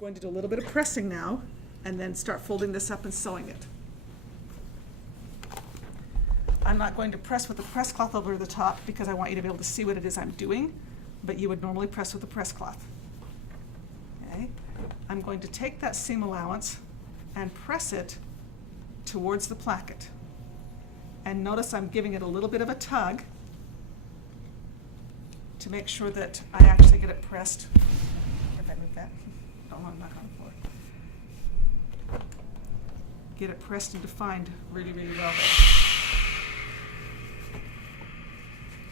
going to do a little bit of pressing now and then start folding this up and sewing it. I'm not going to press with the press cloth over the top because I want you to be able to see what it is I'm doing, but you would normally press with the press cloth. Okay. I'm going to take that seam allowance and press it towards the placket. And notice I'm giving it a little bit of a tug to make sure that I actually get it pressed. If I move that, don't want to knock on the floor. Get it pressed and defined really, really well there.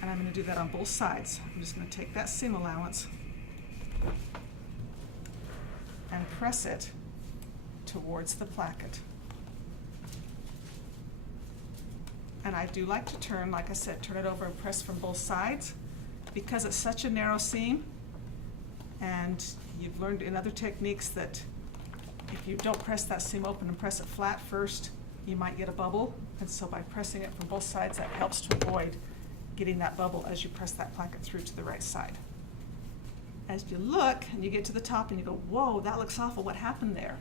And I'm going to do that on both sides. I'm just going to take that seam allowance and press it towards the placket. And I do like to turn, like I said, turn it over and press from both sides because it's such a narrow seam, and you've learned in other techniques that if you don't press that seam open and press it flat first, you might get a bubble. And so by pressing it from both sides, that helps to avoid getting that bubble as you press that placket through to the right side. As you look and you get to the top and you go, whoa, that looks awful, what happened there?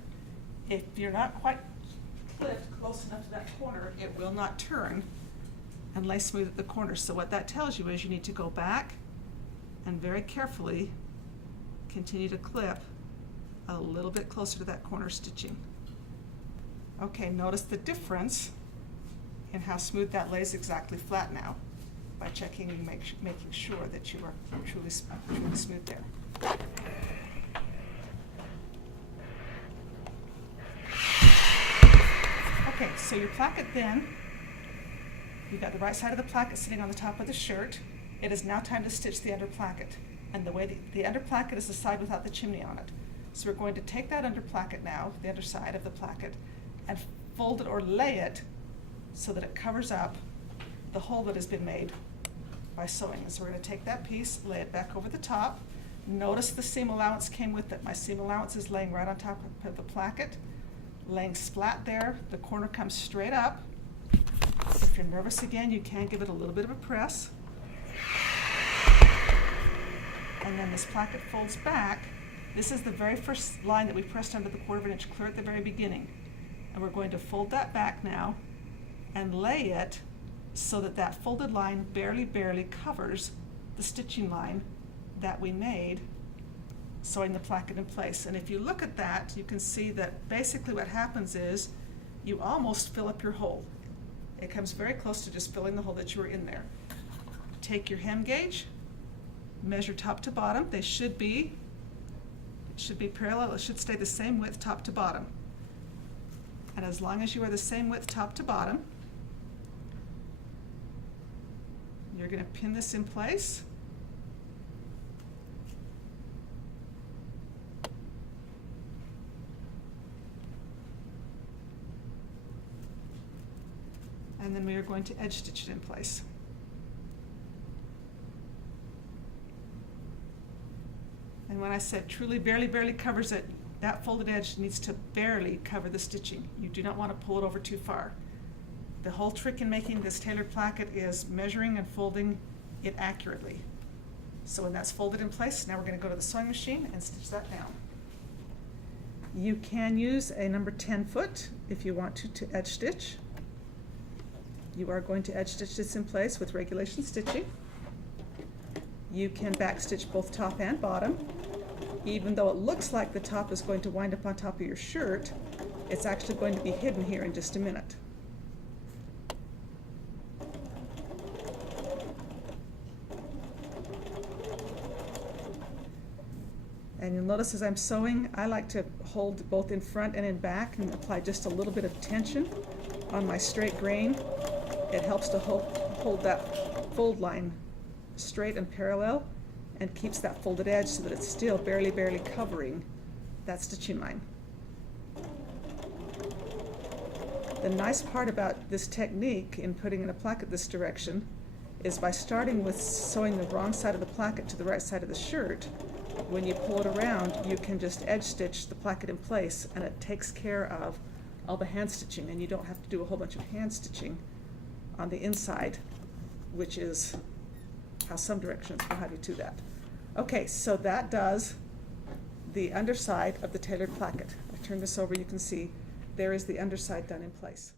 If you're not quite clipped close enough to that corner, it will not turn and lay smooth at the corner. So what that tells you is you need to go back and very carefully continue to clip a little bit closer to that corner stitching. Okay, notice the difference in how smooth that lays exactly flat now by checking and making sure that you are truly smooth there. Okay, so your placket then, you've got the right side of the placket sitting on the top of the shirt. It is now time to stitch the under placket. And the way the under placket is the side without the chimney on it. So we're going to take that under placket now, the underside of the placket, and fold it or lay it so that it covers up the hole that has been made by sewing. And so we're going to take that piece, lay it back over the top. Notice the seam allowance came with it. My seam allowance is laying right on top of the placket, laying splat there. The corner comes straight up. If you're nervous again, you can give it a little bit of a press. And then this placket folds back. This is the very first line that we pressed under the 1/4 inch clear at the very beginning. And we're going to fold that back now and lay it so that that folded line barely covers the stitching line that we made sewing the placket in place. And if you look at that, you can see that basically what happens is you almost fill up your hole. It comes very close to just filling the hole that you were in there. Take your hem gauge, measure top to bottom. They should be parallel. It should stay the same width top to bottom. And as long as you are the same width top to bottom, you're going to pin this in place. And then we are going to edge stitch it in place. And when I said truly barely covers it, that folded edge needs to barely cover the stitching. You do not want to pull it over too far. The whole trick in making this tailored placket is measuring and folding it accurately. So when that's folded in place, now we're going to go to the sewing machine and stitch that down. You can use a number 10 foot if you want to edge stitch. You are going to edge stitch this in place with regulation stitching. You can back stitch both top and bottom. Even though it looks like the top is going to wind up on top of your shirt, it's actually going to be hidden here in just a minute. And you'll notice as I'm sewing, I like to hold both in front and in back and apply just a little bit of tension on my straight grain. It helps to hold that fold line straight and parallel and keeps that folded edge so that it's still barely covering that stitching line. The nice part about this technique in putting in a placket this direction is by starting with sewing the wrong side of the placket to the right side of the shirt, when you pull it around, you can just edge stitch the placket in place and it takes care of all the hand stitching, and you don't have to do a whole bunch of hand stitching on the inside, which is how some directions will have you do that. Okay, so that does the underside of the tailored placket. I turn this over, you can see there is the underside done in place.